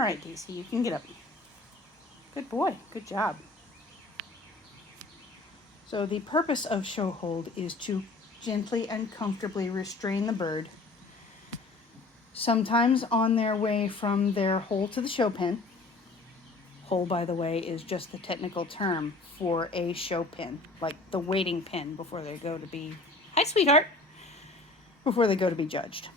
All right, Dici, you can get up. Good boy. Good job. So the purpose of show hold is to gently and comfortably restrain the bird, sometimes on their way from their hole to the show pen. Hole, by the way, is just the technical term for a show pen, like the waiting pen before they go to be, hi sweetheart, before they go to be judged.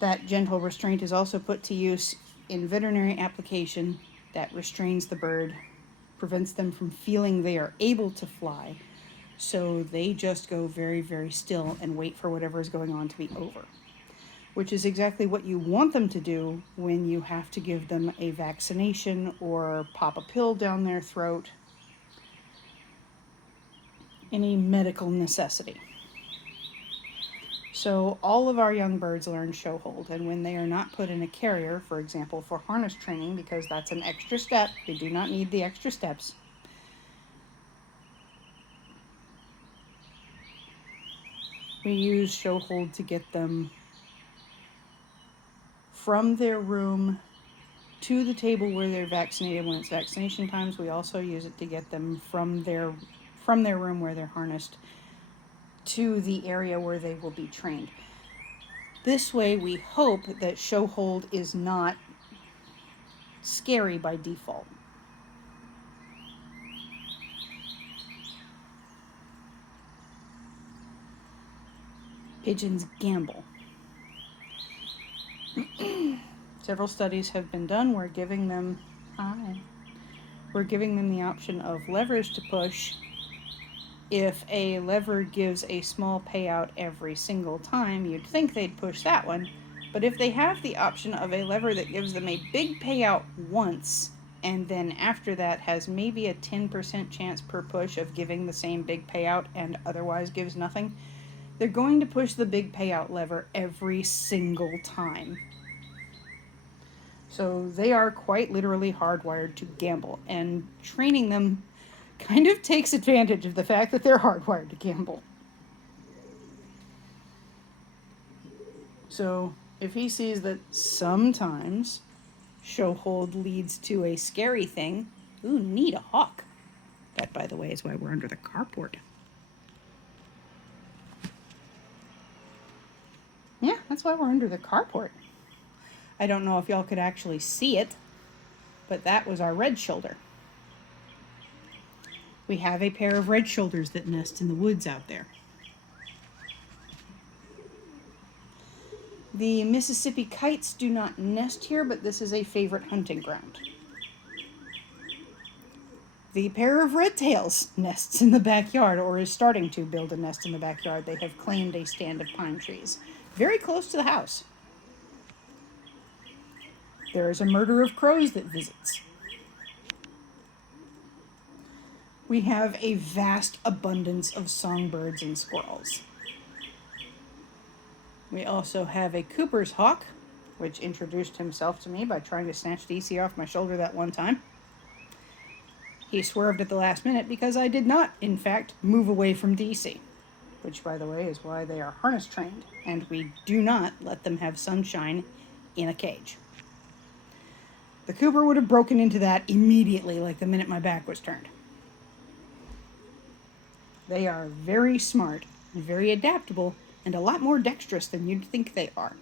That gentle restraint is also put to use in veterinary application that restrains the bird, prevents them from feeling they are able to fly, so they just go very, very still and wait for whatever is going on to be over, which is exactly what you want them to do when you have to give them a vaccination or pop a pill down their throat, any medical necessity. So all of our young birds learn show hold, and when they are not put in a carrier, for example, for harness training, because that's an extra step, they do not need the extra steps. We use show hold to get them from their room to the table where they're vaccinated when it's vaccination times. We also use it to get them from their room where they're harnessed to the area where they will be trained. This way we hope that show hold is not scary by default. Pigeons gamble. Several studies have been done. We're giving them the option of levers to push. If a lever gives a small payout every single time, you'd think they'd push that one. But if they have the option of a lever that gives them a big payout once, and then after that has maybe a 10% chance per push of giving the same big payout and otherwise gives nothing, they're going to push the big payout lever every single time. So they are quite literally hardwired to gamble, and training them kind of takes advantage of the fact that they're hardwired to gamble. So if he sees that sometimes show hold leads to a scary thing, ooh, neat, a hawk. That, by the way, is why we're under the carport. Yeah, that's why we're under the carport. I don't know if y'all could actually see it, but that was our red shoulder. We have a pair of red shoulders that nest in the woods out there. The Mississippi kites do not nest here, but this is a favorite hunting ground. The pair of red tails nests in the backyard, or is starting to build a nest in the backyard. They have claimed a stand of pine trees, very close to the house. There is a murder of crows that visits. We have a vast abundance of songbirds and squirrels. We also have a Cooper's hawk, which introduced himself to me by trying to snatch Dici off my shoulder that one time. He swerved at the last minute because I did not, in fact, move away from Dici, which, by the way, is why they are harness trained, and we do not let them have sunshine in a cage. The Cooper would have broken into that immediately, like the minute my back was turned. They are very smart, very adaptable, and a lot more dexterous than you'd think they are.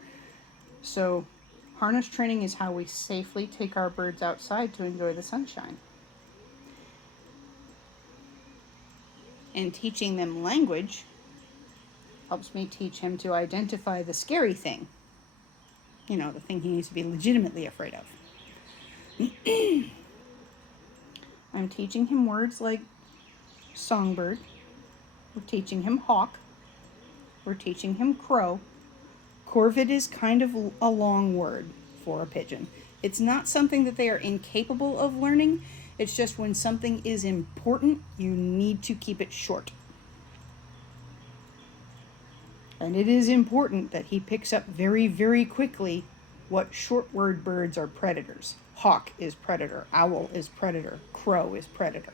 So, harness training is how we safely take our birds outside to enjoy the sunshine. And teaching them language helps me teach him to identify the scary thing. You know, the thing he needs to be legitimately afraid of. I'm teaching him words like songbird. We're teaching him hawk. We're teaching him crow. Corvid is kind of a long word for a pigeon. It's not something that they are incapable of learning. It's just when something is important, you need to keep it short. And it is important that he picks up very, very quickly what short word birds are predators. Hawk is predator. Owl is predator. Crow is predator.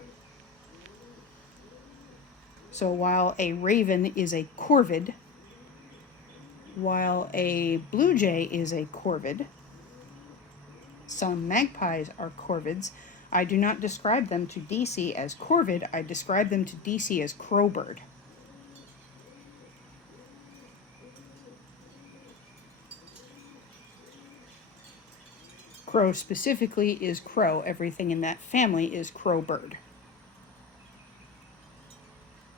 So while a raven is a corvid, while a blue jay is a corvid, Some magpies are corvids. I do not describe them to Dici as corvid. I describe them to Dici as crowbird. Crow specifically is crow. Everything in that family is crowbird.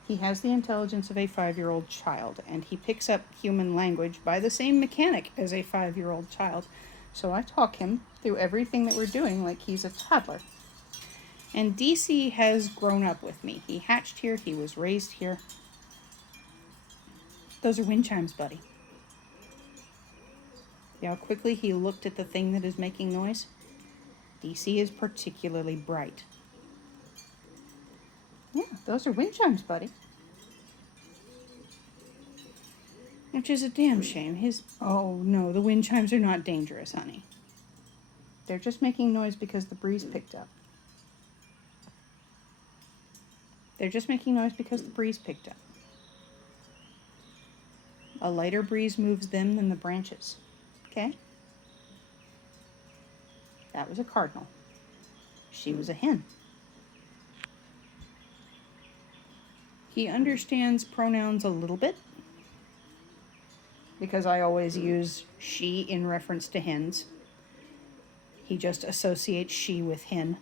He has the intelligence of a 5-year-old child, and he picks up human language by the same mechanic as a 5-year-old child. So I talk him through everything that we're doing like he's a toddler. And Dici has grown up with me. He hatched here, he was raised here. Those are wind chimes, buddy. See how quickly he looked at the thing that is making noise? Dici is particularly bright. Yeah, those are wind chimes, buddy. Which is a damn shame. Oh no, the wind chimes are not dangerous, honey. They're just making noise because the breeze picked up. They're just making noise because the breeze picked up. A lighter breeze moves them than the branches. Okay? That was a cardinal. She was a hen. He understands pronouns a little bit, because I always use she in reference to hens. He just associates she with hen.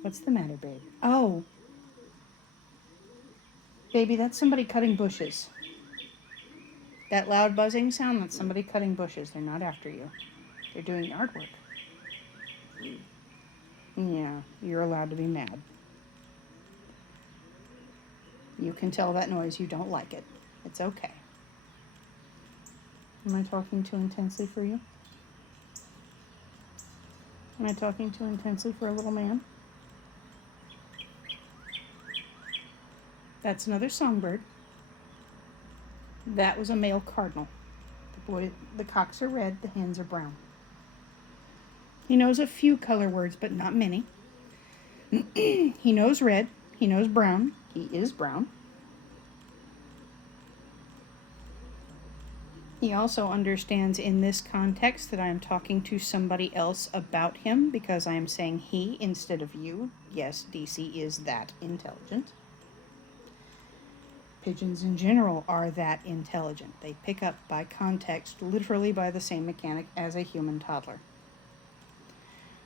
What's the matter, babe? Oh. Baby, that's somebody cutting bushes. That loud buzzing sound, that's somebody cutting bushes. They're not after you. They're doing yard work. Yeah, you're allowed to be mad. You can tell that noise you don't like it. It's okay. Am I talking too intensely for you? Am I talking too intensely for a little man? That's another songbird. That was a male cardinal. The cocks are red, the hens are brown. He knows a few color words, but not many. He knows red. He knows brown. He is brown. He also understands in this context that I am talking to somebody else about him because I am saying he instead of you. Yes, Dici is that intelligent. Pigeons in general are that intelligent. They pick up by context, literally by the same mechanic as a human toddler.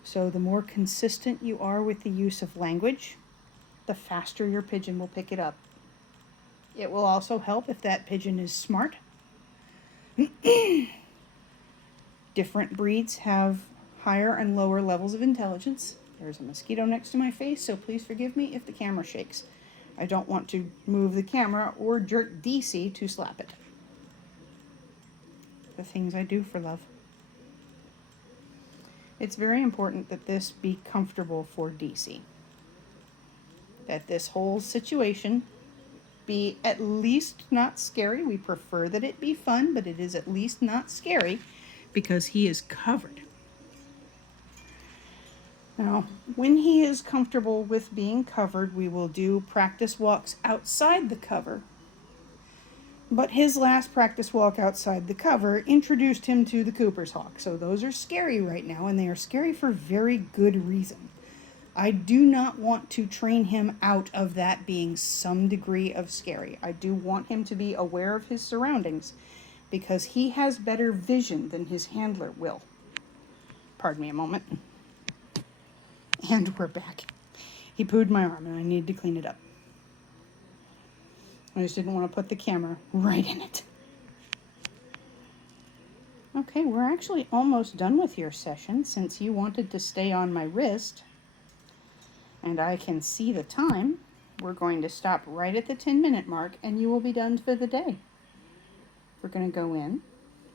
So the more consistent you are with the use of language, the faster your pigeon will pick it up. It will also help if that pigeon is smart. Different breeds have higher and lower levels of intelligence. There's a mosquito next to my face, so please forgive me if the camera shakes. I don't want to move the camera or jerk Dici to slap it. The things I do for love. It's very important that this be comfortable for Dici. That this whole situation be at least not scary. We prefer that it be fun, but it is at least not scary because he is covered. Now, when he is comfortable with being covered, we will do practice walks outside the cover. But his last practice walk outside the cover introduced him to the Cooper's hawk. So those are scary right now, and they are scary for very good reason. I do not want to train him out of that being some degree of scary. I do want him to be aware of his surroundings because he has better vision than his handler will. Pardon me a moment. And we're back. He pooed my arm and I need to clean it up. I just didn't want to put the camera right in it. Okay, we're actually almost done with your session since you wanted to stay on my wrist. And I can see the time. We're going to stop right at the 10-minute mark and you will be done for the day. We're going to go in.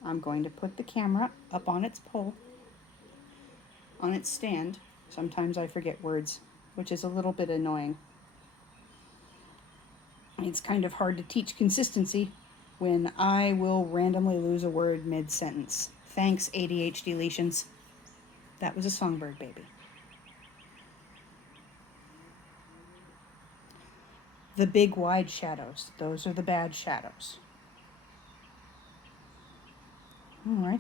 I'm going to put the camera up on its pole, on its stand. Sometimes I forget words, which is a little bit annoying. It's kind of hard to teach consistency when I will randomly lose a word mid-sentence. Thanks, ADHD lesions. That was a songbird, baby. The big wide shadows, those are the bad shadows. Alrighty.